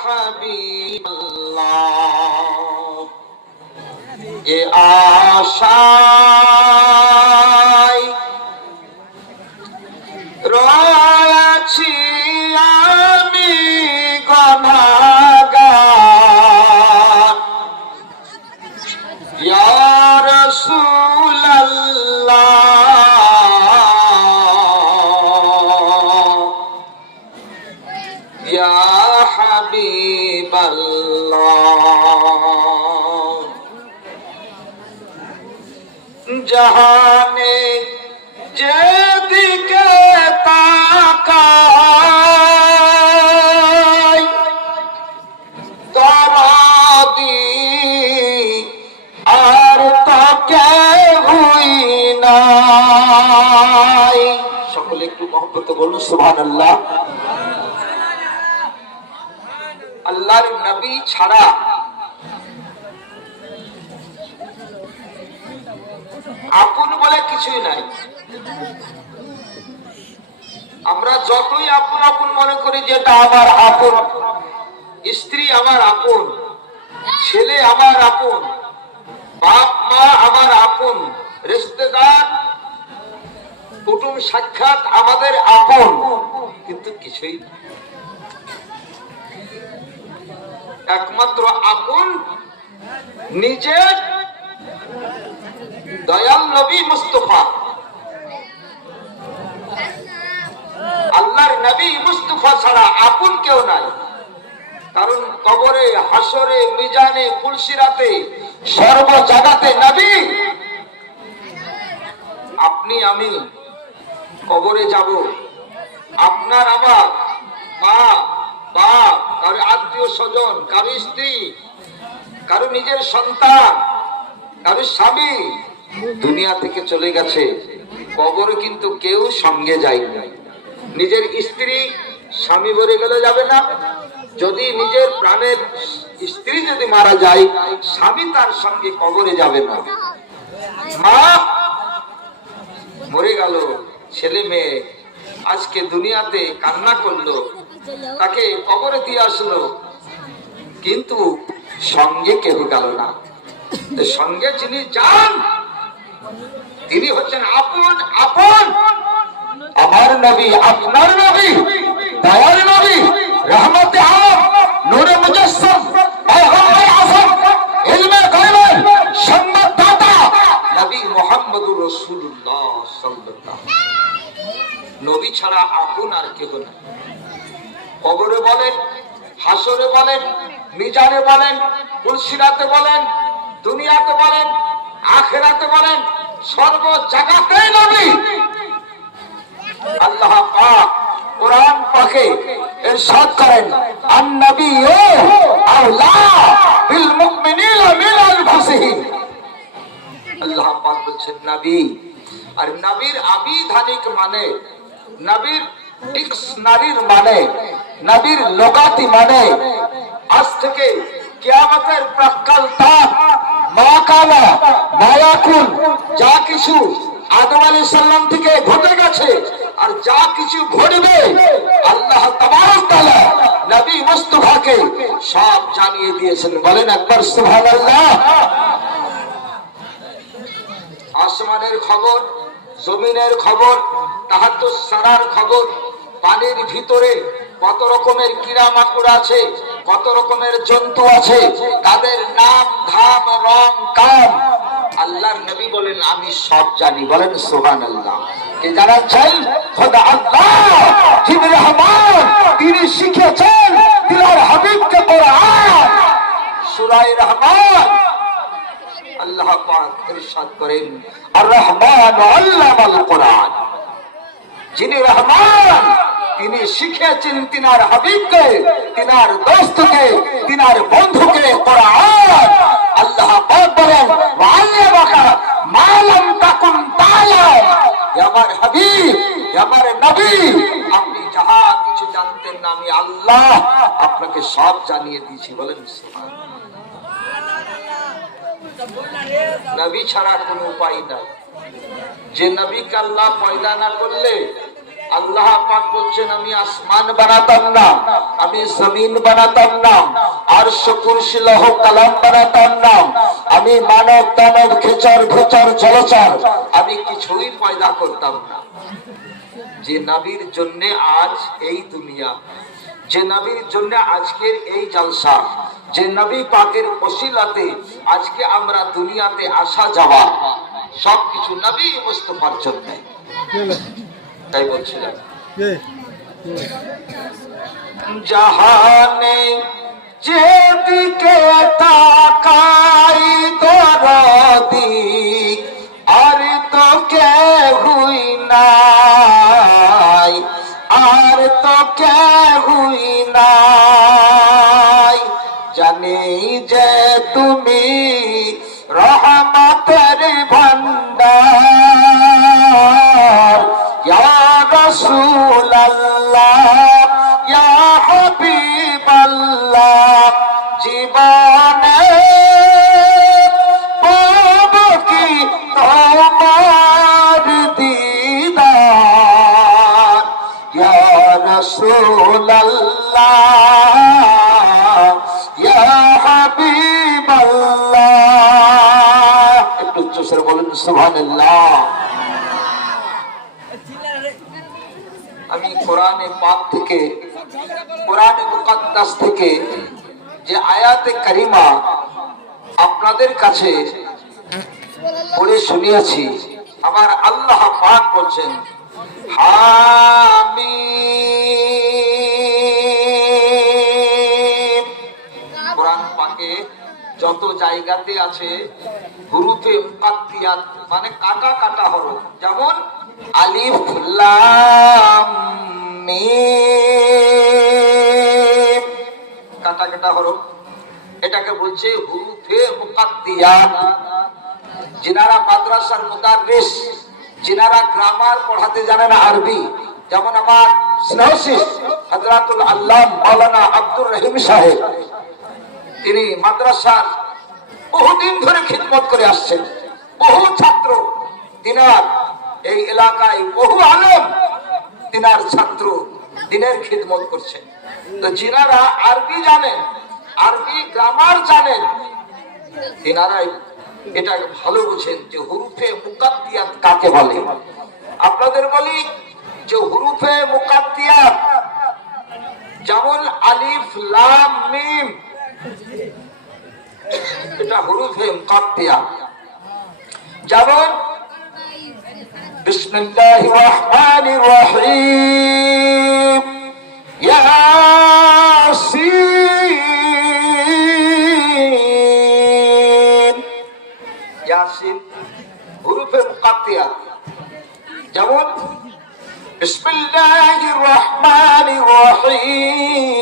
হাবিবাল্লাহ এ আশায় রয়েছি আমি গুনাহগার ইয়া রাসূলুল্লাহ ইয়া হাবিবাল্লাহ জাহানে যেদিকে তাকাই দরদি আর তো কেউই নাই। সকলে একটু মহব্বত বলুন সুবহানাল্লাহ। আল্লাহর নবী ছাড়া আপন বলে কিছুই নাই। আমরা যতই আপন আপন মনে করি যেটা আমার আপন, স্ত্রী আমার আপন, ছেলে আমার আপন, বাপ মা আমার আপন, রিশতেদার কুটুম সাক্ষাৎ আমাদের আপন, কিন্তু কিছুই না। একমাত্র আপন নিজের দয়াল নবী মুস্তাফা, আল্লাহর নবী মুস্তাফা ছাড়া আপন কেউ নাই। কারণ কবরে, হাসরে, মিজানে, ফুলসিরাতে, সর্ব জায়গাতে নবী। আপনি আমি কবরে যাব, আপনার আমার মা বাপ, কারো আত্মীয় স্বজন, কারো স্ত্রী, কারো নিজের সন্তান, কারো স্বামী দুনিয়া থেকে চলে গেছে, কবরে কিন্তু কেউ সঙ্গে যায়নি। নিজের স্ত্রী স্বামী মরে গেলে যাবে না, যদি নিজের প্রাণের স্ত্রী যদি মারা যায়, স্বামী তার সঙ্গে কবরে যাবে না। মা মরে গেল, ছেলে মেয়ে আজকে দুনিয়াতে কান্না করলো, তাকে কবরে দিয়ে আসলো, কিন্তু সঙ্গে কেউ গেল না। সঙ্গে যিনি যান তিনি হচ্ছেন আপন আপন, আমার নবী, আপনার নবী, দয়ার নবী, রহমতে আম, নূরে মুজাসসাম, পয়গম্বর আযম, ইলমে গায়বের সংবাদদাতা নবী মুহাম্মদুর রাসূলুল্লাহ সাল্লাল্লাহু আলাইহি ওয়াসাল্লাম। নবী ছাড়া আপন আর কেউ না। কবরে বলেন, হাসরে বলেন, মিজানে বলেন, ফুলসিরাতে বলেন, দুনিয়াতে বলেন, আখিরাতে বলেন, সর্ব জায়গাতে নবী। আল্লাহ পাক কোরআন পাকে ইরশাদ করেন, আন-নাবিয়্যু আওলা বিল মুমিনিনা মিন আনফুসিহিম। আল্লাহ পাক বলছেন নবী, আর নবীর আবিধানিক মানে, নবীর ডিকশনারির মানে, নবীর লোকাতি মানে, আজ থেকে কিয়ামতের প্রাক্কাল তাক মা কানা মায়াকুন, যা কিছু আদম আলাইহিস সালাম থেকে ঘটে গেছে আর যা কিছু ঘটবে, আল্লাহ তাবারক তাআলা নবী মুস্তাফাকে সব জানিয়ে দিয়েছেন। বলেন একবার সুবহানাল্লাহ। আসমানের খবর, জমিনের খবর, তাহাজ্জুদ সারার খবর, পানির ভিতরে কত রকমের কীড়ামাকড় আছে, কত রকমের জন্তু আছে, তাদের নাম, ধাম, রং, কাম আল্লাহর নবী বলেন আমি সব জানি। বলেন সুবহানাল্লাহ। কে জানাচ্ছেন? খোদা আল্লাহ, যিনি রহমান, তিনি শিখিয়েছেন তিনার হাবিবকে কোরআন। সূরা রহমান আল্লাহ পাক ইরশাদ করেন, আর রহমান আল্লামাল কোরআন। যিনি রহমান, তিনি শিখিয়েছেন তিনার হাবিবকে, তিনার দোস্তকে, তিনার বন্ধুকে কোরআন। আল্লাহ পাক বলেন, ওয়াল্লামাকা মা লাম তাকুন তাআলাম। আমার হাবিব, আমার নবী, আপনি যাহা কিছু জানতেন না আমি আল্লাহ আপনাকে সব জানিয়ে দিয়েছি। বলেন সুবহানাল্লাহ। নবী ছাড়া কোনো উপায় নাই। যে নবীকে আল্লাহ পয়দা না করলে আল্লাহ পাক বলছেন আমি আসমান বানাতাম না, আমি জমিন বানাতাম না, আরশ কুরসি লৌহ কলম বানাতাম না, আমি মানব দানব খেচর ভেচর জলচর আমি কিছুই পয়দা করতাম না। যে নবীর জন্য আজ এই দুনিয়া, যে নবীর জন্য আজকের এই জলসা, যে নবী পাকের ওসিলাতে আজকে আমরা দুনিয়াতে আসা যাওয়া, সবকিছু নবী মুস্তাফার জন্য। তাই বলছিলাম জাহানে যেদিকে তাকাই দরদি আর তো কেহুই নাই, আর তো কেহুই নাই, জানি যে তুমি রহমতের ভান্ডার, ইয়া রাসূলুল্লাহ ইয়া হাবিবাল্লাহ, জীবনে পাব কি তোমার দিদার, ইয়া রাসূলুল্লাহ ইয়া হাবিবাল্লাহ। একটু উচ্চস্বরে বলুন সুবহানাল্লাহ। আমি কোরআনে পাক থেকে, কোরআনে মুকাদ্দাস থেকে যে আয়াতে কারিমা আপনাদের কাছে পড়ে শুনিয়েছি, আমার আল্লাহ পাক বলছেন হামিম। কোরআন পাকে যত জায়গাতে আছে হুরুফে মুকাত্তিয়াত মানে কাটা কাটা হরফ, যেমন আলিফ লাম মিম, কাটা কাটা হরফ, এটাকে বলছে হুরুফে মুকাত্তিয়াত। যিনারা মাদ্রাসার মুদাররিস, যিনারা গ্রামার পড়াতে জানেন আরবি, যেমন আমার স্নেহশিস হযরতুল আল্লামা মাওলানা আব্দুর রহিম সাহেব, তিনি মাদ্রাসার বহুদিন ধরে খিদমত করে আসছেন। বহু ছাত্র তিনার এই এলাকায়, বহু আলেম তিনার ছাত্র দিনের খিদমত করছেন। তো যিনারা আরবি জানেন, আরবি গ্রামার জানেন, তিনারাই এটা ভালো বুঝেন যে হুরুফে মুকাত্তিয়াত কাকে বলে। আপনাদের বলি যে হুরুফে মুকাত্তিয়াত যেমন আলিফ লাম মিম, এটা হুরুফে মুকাত্তিয়াত। যেমন বিসমিল্লাহির রহমানির রহিম, ইয়াসিন, ইয়াসিন হুরুফে মুকাত্তিয়াত। যেমন বিসমিল্লাহির রহমানির রহিম,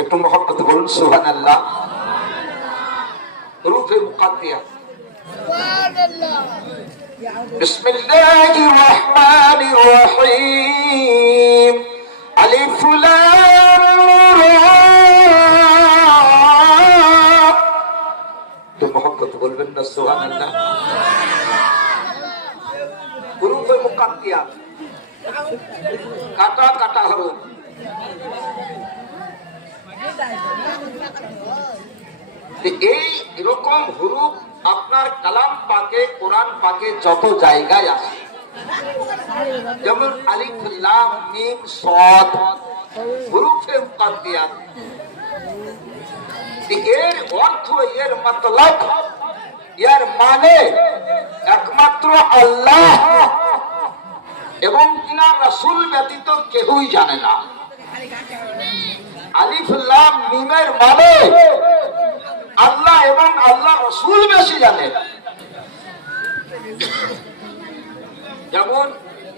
একটু মহব্বত বলুন সুবহানাল্লাহ। হুরুফে মুকাত্তিয়াত সুবহানাল্লাহ। বিসমিল্লাহির রহমানির রহিম, আলিফ লাম রা, তো মহব্বত বলবেন না সুবহানাল্লাহ। হুরুফে মুকাত্তিয়াত কাটা কাটা হরফ। এই এরকম হুরুফ আপনার কালাম পাকে, কোরআন পাকে যত জায়গায় আছে, যেমন আলিফ লাম মিম সাদ হুরুফে মুকাত্তিয়াত। এর অর্থ, এর মতলব, এর মানে একমাত্র আল্লাহ এবং তিনার রাসূল ব্যতীত কেউই জানে না। আলিফ লাম মিমের মানে আল্লাহ এবং আল্লাহ রাসূল বেশি জানে। যেমন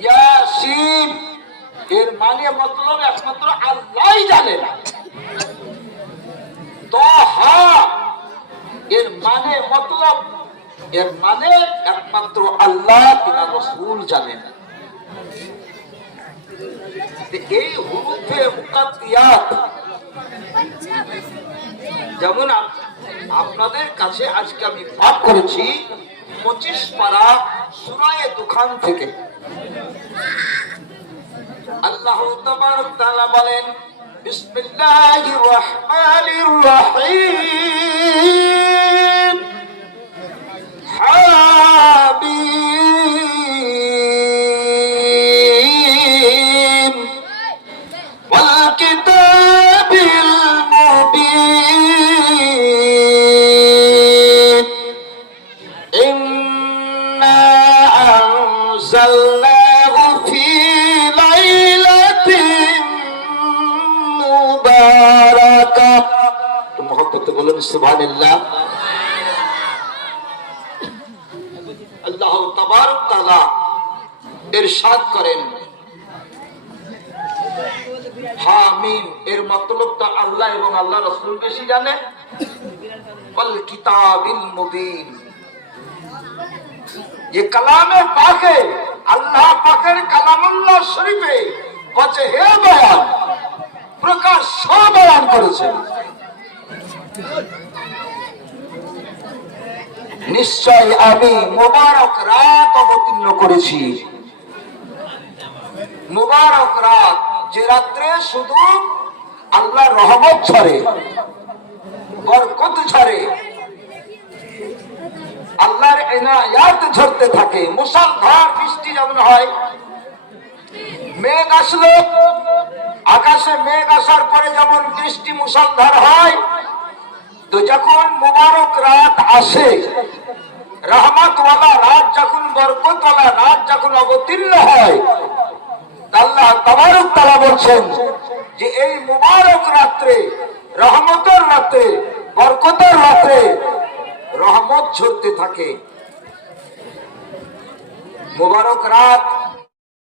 ইয়াসিন এর মানে মতলব একমাত্র আল্লাহই জানে না। তাহা এর মানে মতলব, এর মানে একমাত্র আল্লাহ তিনার রাসূল জানে না। এই হুরুফে মুকাত্তিয়াত যেমন আপনাদের কাছে আজকে আমি পাঠ করেছি 25 পারা সূরায়ে দুখান থেকে। আল্লাহ তাবারক তাআলা বলেন, বিসমিল্লাহির রহমানির রহিম, হামিম ওয়াল কিতাবিল মুবিন, ইন্না আনজালনাহু ফি লাইলাতিন মুবারাকাহ। মুহাব্বতে বলুন সুবহানাল্লাহ। আল্লাহ তাবারক তাআলা ইরশাদ করেন, হামিম এর মতলবটা আল্লাহ এবং আল্লাহ রাসূল বেশি জানে। ওয়াল কিতাবিল মুবিন, ये कलामे पाके अल्लाह पाकेर কালামুল্লাহ শরীফে বচে হে বয়ান প্রকাশ বয়ান করেছেন। নিশ্চয় আমি মুবারক রাত অবতীর্ণ করেছি। মুবারক রাত, যে রাত্রে শুধু আল্লাহর রহমত ঝরে, বরকত ঝরে, আল্লাহর ইনায়াত ঝরতে থাকে। মুষলধার বৃষ্টি যেমন হয়, মেঘ আসলো, আকাশে মেঘ আসার পরে যেমন বৃষ্টি মুষলধার হয়, তো যখন মুবারক রাত আসে, রহমতওয়ালা রাত যখন, বরকতওয়ালা রাত যখন অবতীর্ণ হয়, আল্লাহ তাবারক তাআলা বলছেন যে এই মুবারক রাত্রে, রহমতের রাত্রে, বরকতের রাত্রে রহমত ঝরতে থাকে। মুবারক রাত